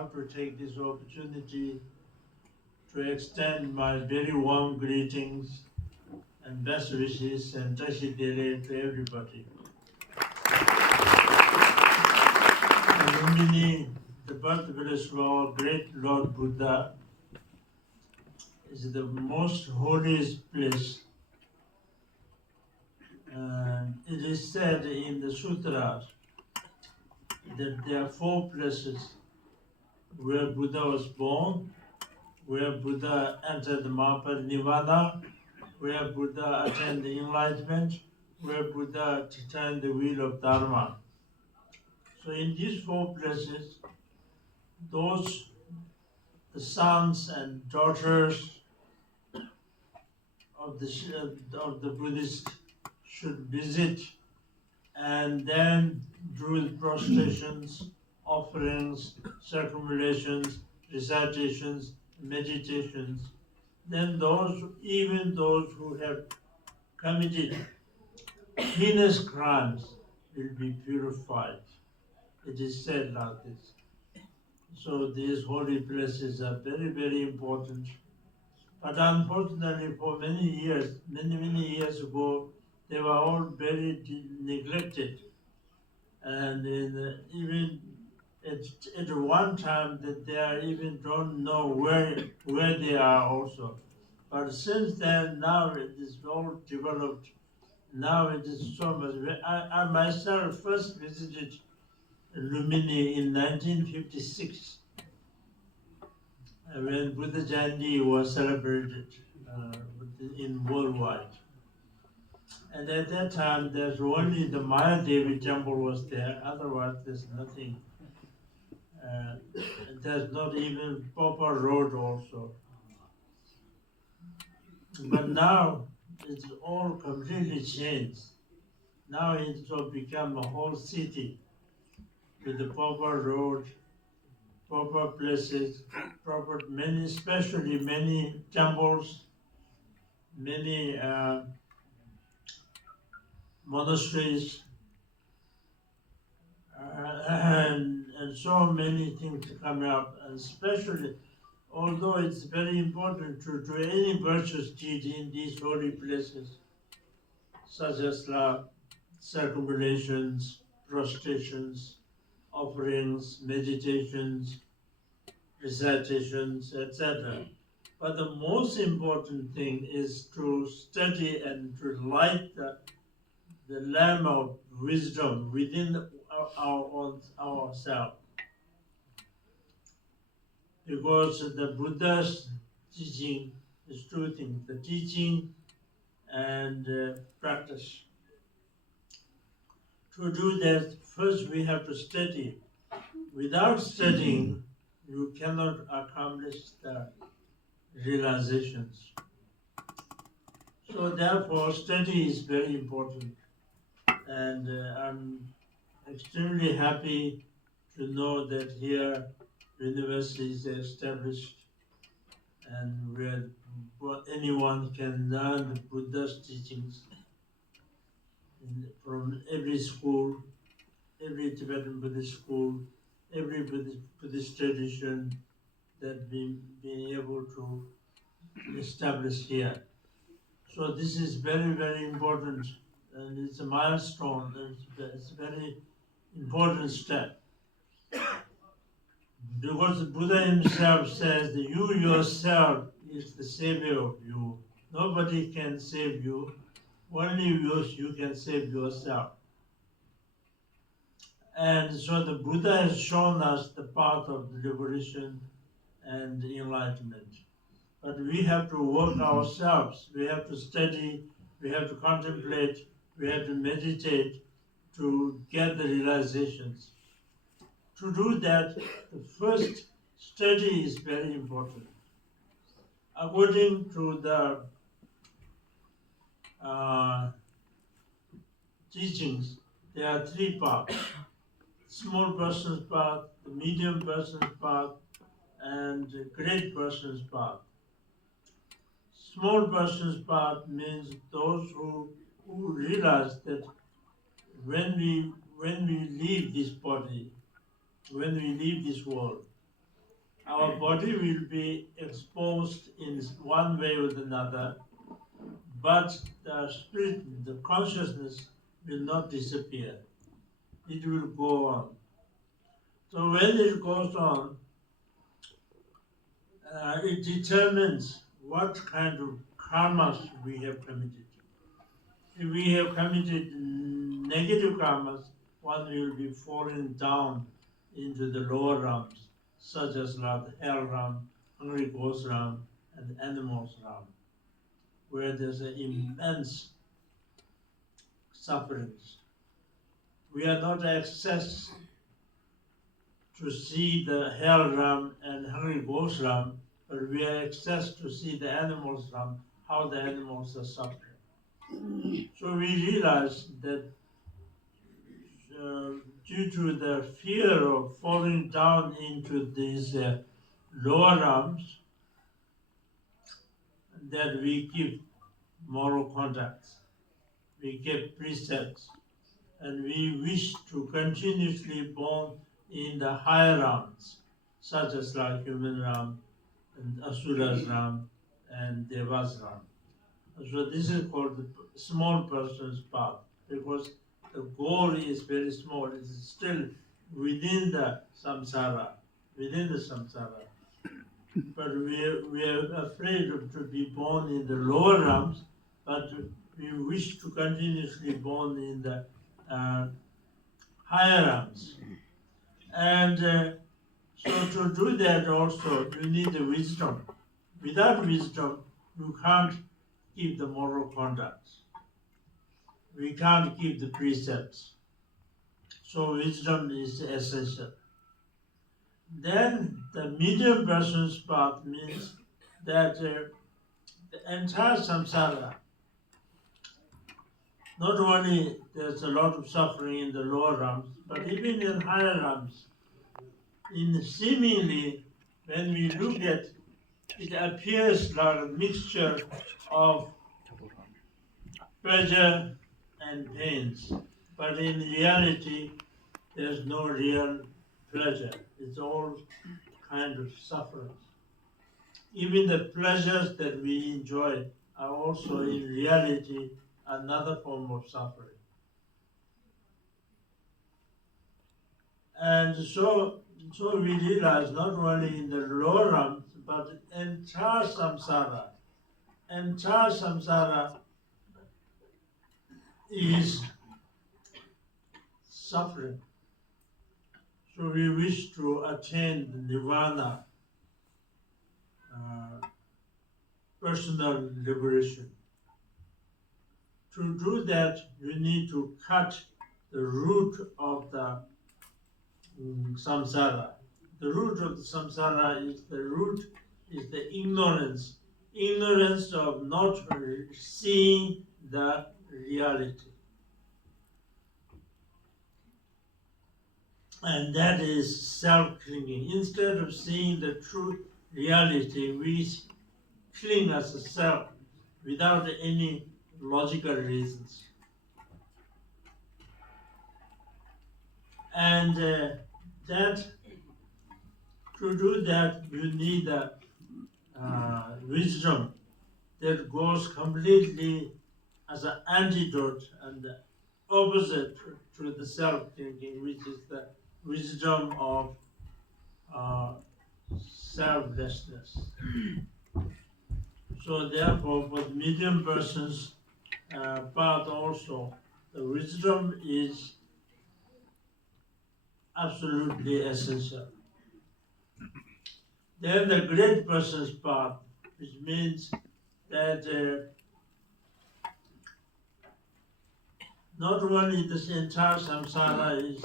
like to take this opportunity to extend my very warm greetings and best wishes and Tashi Dele to everybody. Lumbini, the birthplace of our great Lord Buddha, is the most holiest place. And it is said in the sutras that there are 4 places where Buddha was born, where Buddha entered the Mahaparinirvana, where Buddha attained the enlightenment, where Buddha attained the wheel of Dharma. So in these 4 places, the sons and daughters of the Buddhist should visit and then do the prostrations, offerings, circumambulations, recitations, meditations. Then even those who have committed heinous crimes will be purified. It is said like this. So these holy places are very, very important. But unfortunately, for many years ago, they were all very neglected. And even at one time that they even don't know where they are also. But since then, now it is all developed. Now it is so much. I myself first visited Lumbini in 1956 when Buddha Jayanti was celebrated in worldwide. And at that time, there's only the Maya Devi temple was there. Otherwise, there's nothing. There's not even proper road also. But now it's all completely changed. Now it's all become a whole city with the proper road, proper places, especially many temples, many monasteries, and so many things coming up, and especially, although it's very important to do any virtuous deed in these holy places, such as circumambulations, prostrations, offerings, meditations, recitations, etc. But the most important thing is to study and to light the lamp of wisdom within ourselves. Because the Buddha's teaching is 2 things, the teaching and practice. To do that, first we have to study. Without studying, you cannot accomplish the realizations. So therefore, study is very important. And I'm extremely happy to know that here university is established and where anyone can learn the Buddha's teachings from every school, every Tibetan Buddhist school, every Buddhist tradition that we've been able to establish here. So this is very, very important, and it's a milestone, it's a very important step. Because Buddha himself says that you yourself is the savior of you. Nobody can save you, only you can save yourself. And so the Buddha has shown us the path of liberation and enlightenment. But we have to work ourselves, we have to study, we have to contemplate, we have to meditate to get the realizations. To do that, the first study is very important. According to the teachings, there are 3 paths. Small person's path, the medium person's path, and the great person's path. Small person's path means those who realize that when we leave this body, when we leave this world, our body will be exposed in one way or another, but the spirit, the consciousness will not disappear. It will go on. So when it goes on, it determines what kind of karmas we have committed. If we have committed negative karmas, one will be falling down into the lower realms, such as like the hell realm, hungry ghost realm, and animals realm, where there's an immense sufferings. We are not access to see the hell realm and hungry ghost realm, but we are access to see the animals realm, how the animals are suffering. So we realize that due to the fear of falling down into these lower realms, that we keep moral conducts, we keep precepts, and we wish to continuously born in the higher realms, such as like human realm, and Asura's realm, and Deva's realm. So this is called the small person's path, because the goal is very small. It is still within the samsara, But we are afraid to be born in the lower realms, but we wish to continuously born in the higher realms. And so to do that also, you need the wisdom. Without wisdom, you can't keep the moral conducts. We can't keep the precepts. So wisdom is essential. Then the medium person's path means that the entire samsara, not only there's a lot of suffering in the lower realms, but even in higher realms, in seemingly, when we look at it, appears like a mixture of pleasure and pains. But in reality, there's no real pleasure. It's all kind of suffering. Even the pleasures that we enjoy are also in reality another form of suffering. And so we realize not only in the lower realms, but entire samsara is suffering. So we wish to attain the nirvana, personal liberation. To do that, you need to cut the root of the samsara. The root of the samsara is the ignorance of not seeing the reality. And that is self-clinging. Instead of seeing the true reality, we cling as a self without any logical reasons. And that to do that, you need a wisdom that goes completely as an antidote and opposite to the self-thinking, which is the wisdom of selflessness. So therefore, for the medium person's path also, the wisdom is absolutely essential. Then the great person's path, which means that not only this entire samsara is